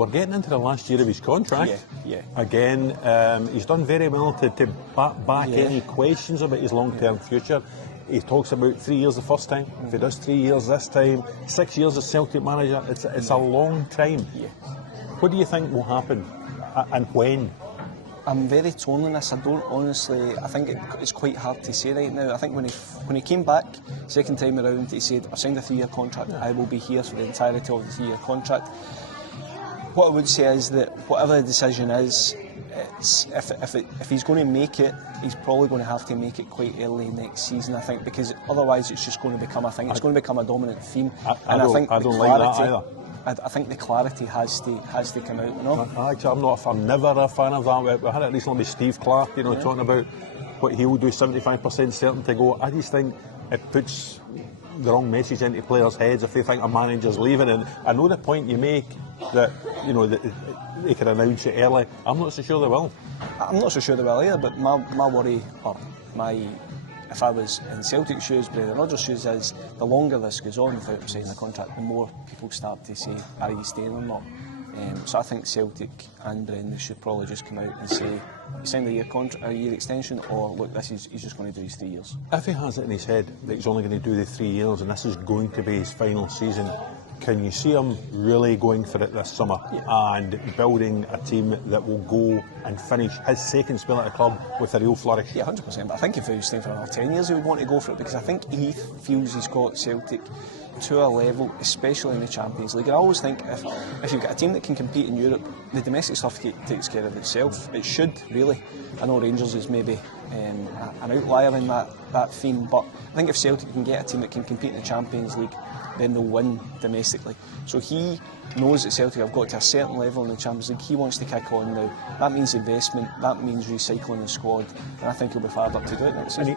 we're getting into the last year of his contract. Yeah. Again, he's done very well to back any questions about his long-term future. He talks about 3 years the first time. If he does 3 years this time, 6 years as Celtic manager, it's a long time. Yeah. What do you think will happen and when? I'm very torn on this. I don't honestly. I think it's quite hard to say right now. I think when he came back second time around, he said, "I've signed a 3-year contract. I will be here for the entirety of the 3-year contract." What I would say is that whatever the decision is, if he's going to make it, he's probably going to have to make it quite early next season. I think, because otherwise it's just going to become a thing. It's going to become a dominant theme. I don't like that either. I think the clarity has to come out. You know? Actually, I'm never a fan of that. We had it recently with Steve Clark, talking about what he will do, 75% certain to go. I just think it puts the wrong message into players' heads if they think a manager's leaving. And I know the point you make that that they can announce it early. I'm not so sure they will. I'm not so sure they will either. But my worry, or if I was in Celtic shoes, Brendan Rodgers' shoes, is the longer this goes on without signing a contract, the more people start to say, are you staying or not? So I think Celtic and Brendan should probably just come out and say, you signed a year extension, or look, he's just going to do his 3 years. If he has it in his head that he's only going to do the 3 years and this is going to be his final season, can you see him really going for it this summer and building a team that will go and finish his second spell at a club with a real flourish? Yeah, 100%. But I think if he was staying for another 10 years, he would want to go for it, because I think he feels he's got Celtic to a level, especially in the Champions League. And I always think if you've got a team that can compete in Europe, the domestic stuff takes care of itself. It should, really. I know Rangers is maybe an outlier in that theme, but I think if Celtic can get a team that can compete in the Champions League, then they'll win domestically. So he knows that Celtic have got to a certain level in the Champions League. He wants to kick on now. That means investment, that means recycling the squad, and I think he'll be fired up to do it next season.